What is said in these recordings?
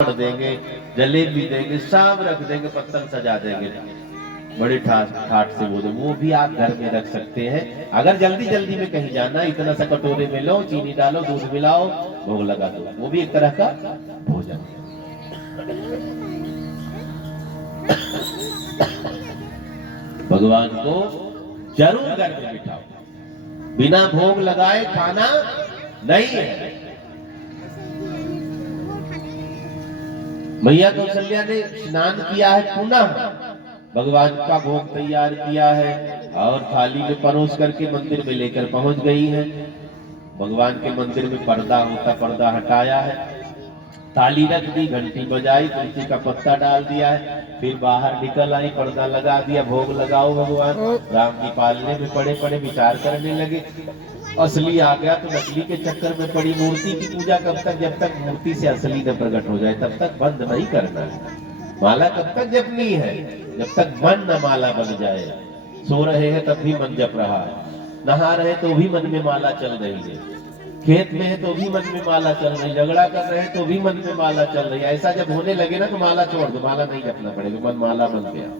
देंगे, जलेबी देंगे, सब रख देंगे, पत्तल सजा देंगे, बड़े ठाट ठाट से वो भी आप घर में रख सकते हैं। अगर जल्दी जल्दी में कहीं जाना, इतना सा कटोरे में लो, चीनी डालो, दूध मिलाओ, भोग लगा दो, वो भी एक तरह का भोजन। भगवान को जरूर घर में बिठाओ, बिना भोग लगाए खाना नहीं है। मैया कौशल्या ने स्नान किया है, पुनः भगवान का भोग तैयार किया है और थाली में परोस करके मंदिर में लेकर पहुंच गई है। भगवान के मंदिर में पर्दा होता, पर्दा हटाया है, थाली रख दी, घंटी बजाई, तुलसी का पत्ता डाल दिया है, फिर बाहर निकल आई, पर्दा लगा दिया, भोग लगाओ भगवान। राम जी पालने में पड़े पड़े विचार करने लगे, असली आ गया तो नकली के चक्कर में पड़ी। मूर्ति की पूजा कब तक? जब तक मूर्ति से असली न प्रकट हो जाए तब तक बंद नहीं करना है। माला कब तक जपनी है? जब तक मन न माला बन जाए। सो रहे हैं तब भी मन जप रहा है, नहा रहे तो भी मन में माला चल रही है, खेत में है तो भी मन में माला चल रही, झगड़ा कर रहे हैं तो भी मन में माला चल रही है। ऐसा जब होने लगे ना तो माला छोड़ दो, माला नहीं जपना पड़ेगा, मन माला बन गया।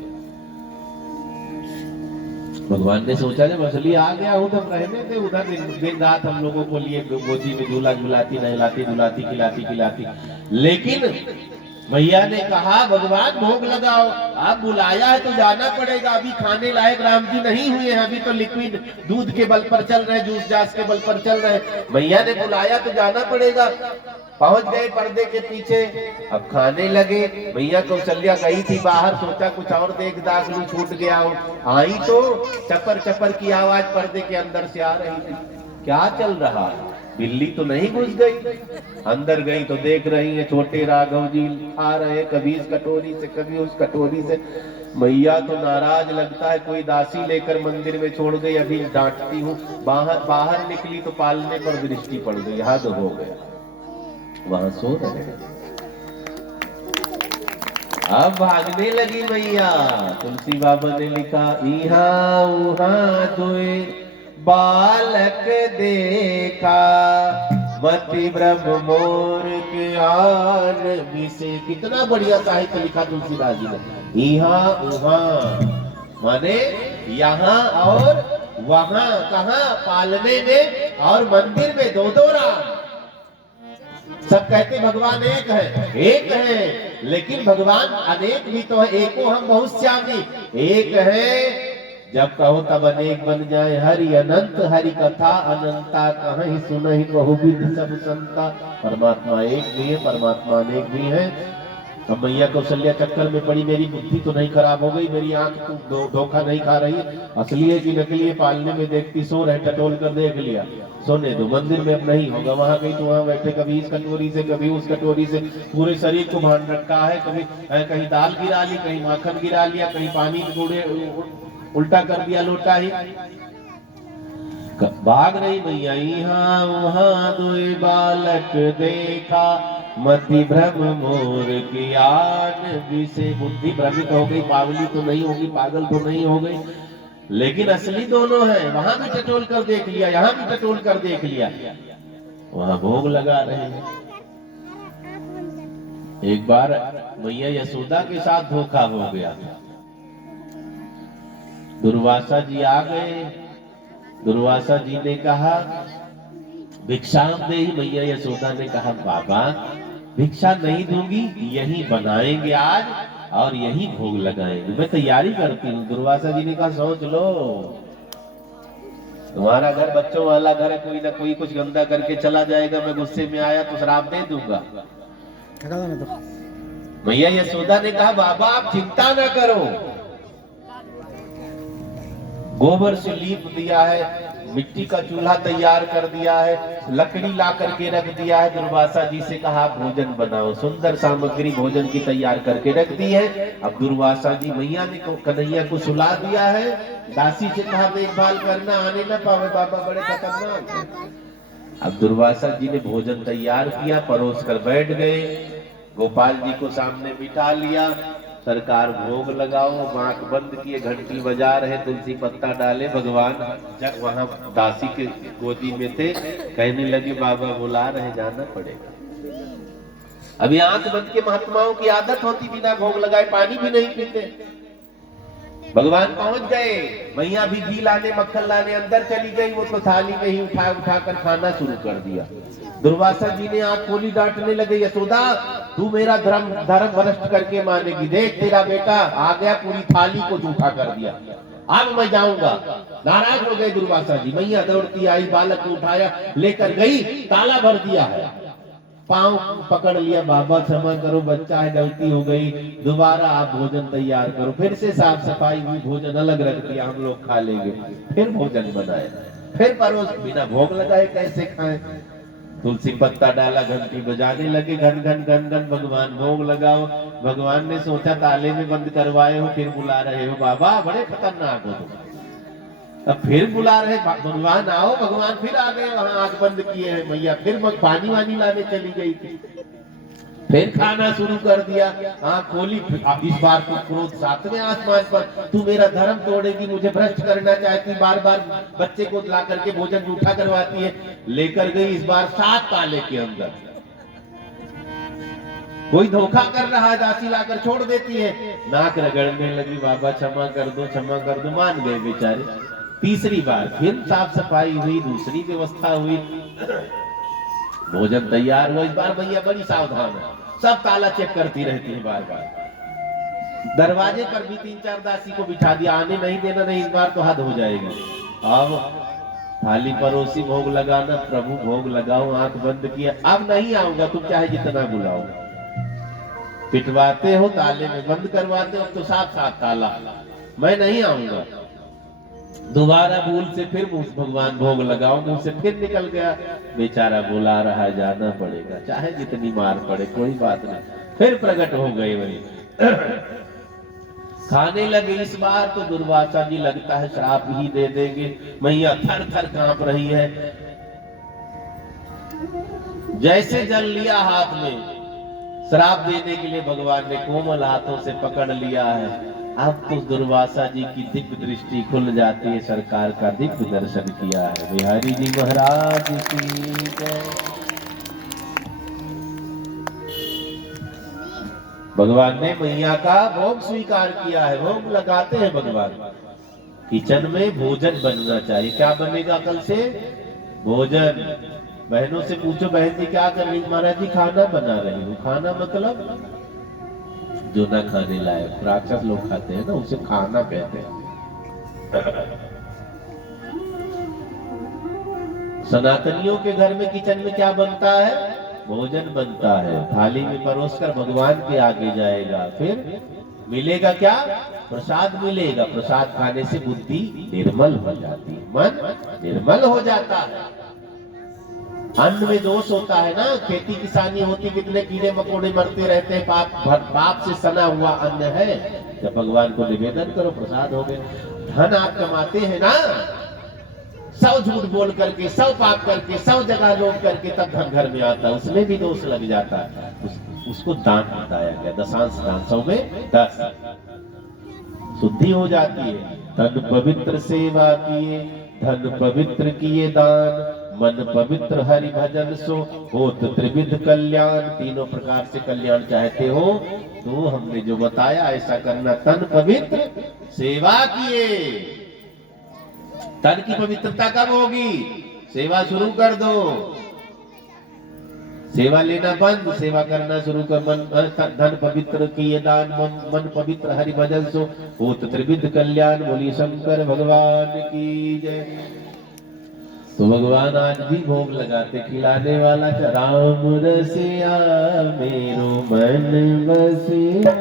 भगवान ने सोचा जब असली आ गया हूं तब रहने दे, उधर दिन रात हम लोगों को लिए गोदी में झूला झुलाती, नहलाती धुलाती, खिलाती पिलाती। लेकिन मैया ने कहा भगवान भोग लगाओ, आप बुलाया है तो जाना पड़ेगा। अभी खाने लायक राम जी नहीं हुए हैं, अभी तो लिक्विड दूध के बल पर चल रहे, जूस जास के बल पर चल रहे। मैया ने बुलाया तो जाना पड़ेगा। पहुंच गए पर्दे के पीछे, अब खाने लगे। मैया कौशल्या गई थी बाहर, सोचा कुछ और देख दाख लूं, छूट गया हो। आई तो चपर चपर की आवाज पर्दे के अंदर से आ रही थी। क्या चल रहा है? बिल्ली तो नहीं घुस गई? अंदर गई तो देख रही है छोटे राघव जी खा रहे, कभी इस कटोरी से कभी उस कटोरी से। मैया तो नाराज लगता है, कोई दासी लेकर मंदिर में छोड़ गई, अभी डांटती हूँ। बाहर निकली तो पालने पर दृष्टि पड़ गई, हद हो गया, वहां सो रहे। अब भागने लगी मैया। तुलसी बाबा ने लिखा, इहा उहा दोए बालक देखा, मति ब्रह्म मोर के आन विसे। कितना बढ़िया साहित्य लिखा तुलसीदास जी ने। इहा उहा माने यहाँ और वहां, कहा? पालने में और मंदिर में, दो दो राम। सब कहते भगवान एक है, लेकिन भगवान अनेक भी तो है, एको हम बहुत श्यामी। एक है, जब कहो तब अनेक बन जाए। हरि अनंत, हरि कथा अनंता, कहीं सुनहि बहुविध सब संता। परमात्मा एक भी है, परमात्मा अनेक भी है। अब मैया कौशल्या चक्कर में पड़ी, मेरी बुद्धि तो नहीं खराब हो गई, मेरी आंख तो धोखा नहीं खा रही, असली है कि नकली है? पालने में देखती सो रहे, टटोल कर देख लिया, सोने दो, मंदिर में अब नहीं होगा। वहां गई तो वहां बैठे, कभी इस कटोरी से कभी उस कटोरी से, पूरे शरीर को भान रखा है। कभी कहीं दाल गिरा ली, कहीं माखन गिरा लिया, कहीं पानी थोड़े उल्टा कर दिया लोटा ही। भाग रही मैया। यहाँ वहां दोए बालक देखा, मति भ्रम मोर की आन विसे। बुद्धि भ्रमित हो गई, पागली तो नहीं होगी, पागल तो नहीं हो गई, लेकिन असली दोनों है। वहां भी टटोल कर देख लिया, यहाँ भी टटोल कर देख लिया, वहां भोग लगा रहे हैं। एक बार मैया यशोदा के साथ धोखा हो गया। दुर्वासा जी आ गए। दुर्वासा जी ने कहा भिक्षाम दे। मैया यशोदा ने कहा बाबा भिक्षा नहीं दूंगी, यही बनाएंगे आज और यही भोग लगाएंगे, मैं तैयारी करती हूँ। दुर्वासा जी ने कहा सोच लो, तुम्हारा घर बच्चों वाला घर है, कोई ना कोई कुछ गंदा करके चला जाएगा, मैं गुस्से में आया तो श्राप दे दूंगा। मैया यशोदा ने कहा बाबा आप चिंता ना करो, गोबर से लीप दिया है, मिट्टी का चूल्हा तैयार कर दिया है, लकड़ी ला करके रख दिया है। दुर्वासा जी से कहा भोजन बनाओ, सुंदर सामग्री भोजन की तैयार करके रख दी है। अब दुर्वासा जी, मैया ने कन्हैया को सुला दिया है, दासी से कहा देखभाल करना, आने ना पावे बाबा, बड़े खतरनाक। अब दुर्वासा जी ने भोजन तैयार किया, परोस कर बैठ गए, गोपाल जी को सामने बिठा लिया। सरकार भोग लगाओ, आंख बंद किए, घंटी बजा रहे, तुलसी पत्ता डाले। भगवान जब वहां दासी के गोदी में थे, कहने लगे बाबा बुला रहे, जाना पड़ेगा। अभी आंख बंद के महात्माओं की आदत होती, बिना भोग लगाए पानी भी नहीं पीते। भगवान पहुंच गए, मैया भी घी लाने मक्खन लाने अंदर चली गई, वो तो थाली में ही उठा उठा कर खाना शुरू कर दिया। दुर्वासा जी ने आंख खोली, डांटने लगे, यशोदा तू मेरा धर्म भ्रष्ट करके मानेगी, देख तेरा बेटा आ गया, पूरी थाली को जूठा कर दिया, अब मैं जाऊंगा। नाराज हो गए दुर्वासा जी। मैया दौड़ती आई, बालक को उठाया, लेकर गई, ताला भर दिया है, पांव पकड़ लिया, बाबा क्षमा करो, बच्चा है, गलती हो गई, दोबारा आप भोजन तैयार करो। फिर से साफ सफाई हुई, भोजन अलग रख दिया, हम लोग खा लेंगे। फिर भोजन बनाए, फिर परोस, बिना भोग लगाए कैसे खाएं। तुलसी पत्ता डाला, घंटी बजाने लगे, घन घन घन घन, भगवान भोग लगाओ। भगवान ने सोचा ताले में बंद करवाए हो, फिर बुला रहे हो, बाबा बड़े खतरनाक हो तुम। अब फिर बुला रहे, भगवान आओ, भगवान फिर आ गए, वहां आंख बंद किए हैं। मैया फिर पानी वानी लाने चली गई थी, फिर खाना शुरू कर दिया, आंख खोली, इस बार तो क्रोध सातवें आसमान पर, तू मेरा धर्म तोड़ेगी, मुझे भ्रष्ट करना चाहती, बार बार बच्चे को ला करके भोजन जूठा करवाती है। लेकर गई इस बार 7 ताले के अंदर। कोई धोखा कर रहा है, दासी लाकर छोड़ देती है, नाक रगड़ने लगी, बाबा क्षमा कर दो, क्षमा कर दो, मान गए बेचारे। तीसरी बार फिर साफ सफाई हुई, दूसरी व्यवस्था हुई, भोजन तैयार हुआ। इस बार भैया बड़ी सावधान है, सब ताला चेक करती रहती है बार बार। दरवाजे पर भी 3-4 दासी को बिठा दिया, आने नहीं देना, नहीं इस बार तो हद हो जाएगी। अब थाली परोसी, भोग लगाना, प्रभु भोग लगाओ, आंख बंद किया, अब नहीं आऊंगा, तुम चाहे जितना बुलाओ। पिटवाते हो, ताले में बंद करवाते हो, तो साफ साफ ताला, मैं नहीं आऊंगा। दोबारा भूल से फिर भगवान भोग लगाओ, मुंह से फिर निकल गया, बेचारा बुला रहा है, जाना पड़ेगा, चाहे जितनी मार पड़े, कोई बात नहीं। फिर प्रकट हो गए वही, खाने लगे। इस बार तो दुर्वासा जी लगता है श्राप ही दे देंगे। मैया थर थर कांप रही है, जैसे जल लिया हाथ में, श्राप देने के लिए भगवान ने कोमल हाथों से पकड़ लिया है। अब तो दुर्वासा जी की दिव्य दृष्टि खुल जाती है, सरकार का दिव्य दर्शन किया है। बिहारी जी महाराज की जय। भगवान ने मैया का भोग स्वीकार किया है, भोग लगाते हैं भगवान। किचन में भोजन बनना चाहिए, क्या बनेगा कल से? भोजन। बहनों से पूछो, बहन जी क्या कर रही? महाराज जी खाना बना रही हूँ। खाना मतलब जो ना खाने लायक, राक्षस लोग खाते हैं ना, उसे खाना कहते हैं। सनातनियों के घर में किचन में क्या बनता है? भोजन बनता है, थाली में परोसकर भगवान के आगे जाएगा, फिर मिलेगा क्या? प्रसाद मिलेगा। प्रसाद खाने से बुद्धि निर्मल हो जाती है, मन निर्मल हो जाता है। अन्न में दोष होता है ना, खेती किसानी होती, कितने कीड़े मकोड़े मरते रहते हैं, पाप से सना हुआ अन्न है। जब भगवान को निवेदन करो, प्रसाद हो गए। धन आप कमाते हैं ना, 100 झूठ बोल करके, 100 पाप करके, 100 जगह लोग करके, तब धन घर में आता है, उसमें भी दोष लग जाता है। उसको दान बताया गया, दशांश दान, 100 में 10, शुद्धि हो जाती है। धन पवित्र सेवा किए, धन पवित्र किए दान, मन पवित्र हरि भजन सो होत त्रिविध कल्याण। तीनों प्रकार से कल्याण चाहते हो तो हमने जो बताया ऐसा करना। तन पवित्र, सेवा किए। तन की पवित्रता कब होगी? सेवा शुरू कर दो, सेवा लेना बंद, सेवा करना शुरू कर। धन पवित्र किए दान, मन पवित्र हरि भजन सो होत त्रिविध कल्याण। बोली शंकर भगवान की जय। तो भगवान आज भी भोग लगाते, खिलाने वाला राम रसिया मेरो मन बसिया।